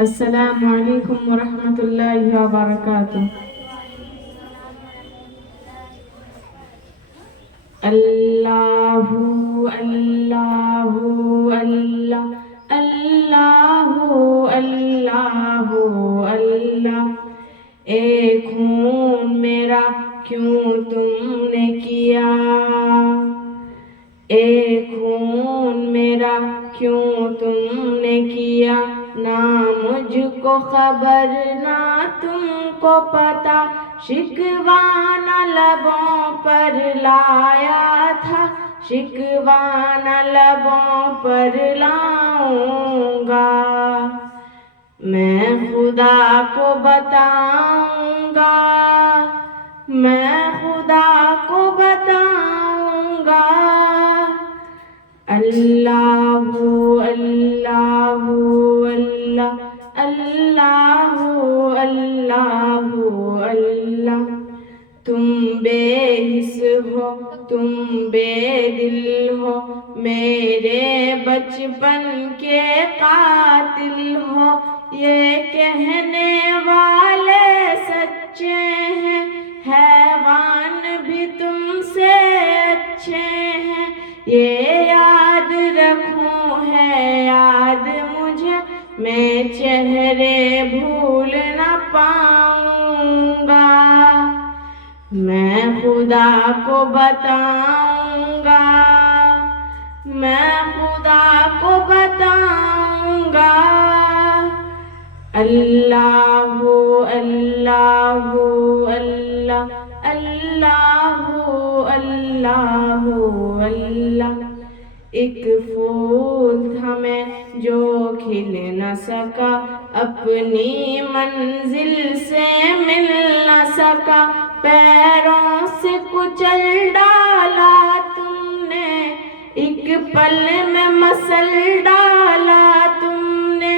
السلام علیکم ورحمۃ اللہ وبرکاتہ۔ اللہ اللہ اللہ اللہ اللہ اللہ۔ اے خون میرا کیوں تم نے کیا، اے خون میرا کیوں تم نے کیا، نہ مجھ کو خبر نہ تم کو پتا، شکوانہ لبوں پر لایا تھا، شکوانہ لبوں پر لاؤں گا، میں خدا کو بتاؤں گا، میں خدا کو بتاؤں گا۔ اللہ اللہ اللہ اللہ اللہ اللہ۔ تم بے حس ہو، تم بے دل ہو، میرے بچپن کے قاتل ہو، یہ کہنے والے سچے ہیں، حیوان بھی تم سے اچھے ہیں، یہ یاد رکھوں ہے یاد مجھے، میں چہرے بھول نہ پاؤں گا، میں خدا کو بتاؤں گا، میں خدا کو بتاؤں گا۔ اللہ اللہ اللہ اللہ اللہ اللہ۔ ایک پھول تھا میں جو کھل نہ سکا، اپنی منزل سے مل نہ سکا، پیروں سے کچل ڈالا تم نے، ایک پل میں مسل ڈالا تم نے،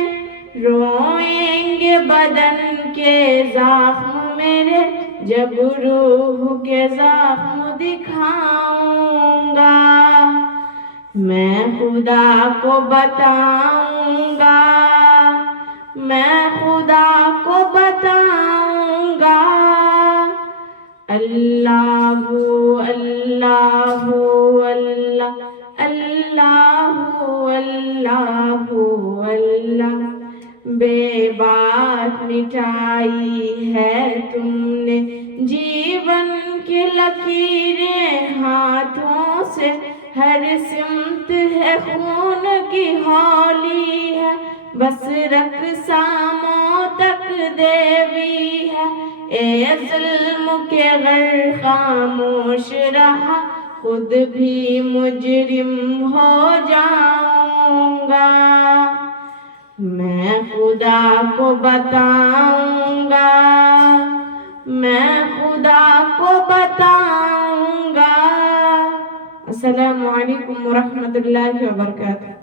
روئیں گے بدن کے زخم میرے، جب روح کے زخم دکھاؤں گا، میں خدا کو بتاؤں گا، میں خدا کو بتاؤں گا۔ اللہ اللہ اللہ اللہ اللہ اللہ۔ بے بات مٹائی ہے تم نے، جیون کی لکیریں ہاتھوں سے، ہر سمت ہے خون کی ہولی ہے، بس رقصاموں تک دیوی ہے، اے ظلم کے غر خاموش رہا، خود بھی مجرم ہو جاؤں گا، میں خدا کو بتاؤں گا، میں خدا کو بتاؤں گا۔ السلام علیکم ورحمۃ اللہ وبرکاتہ۔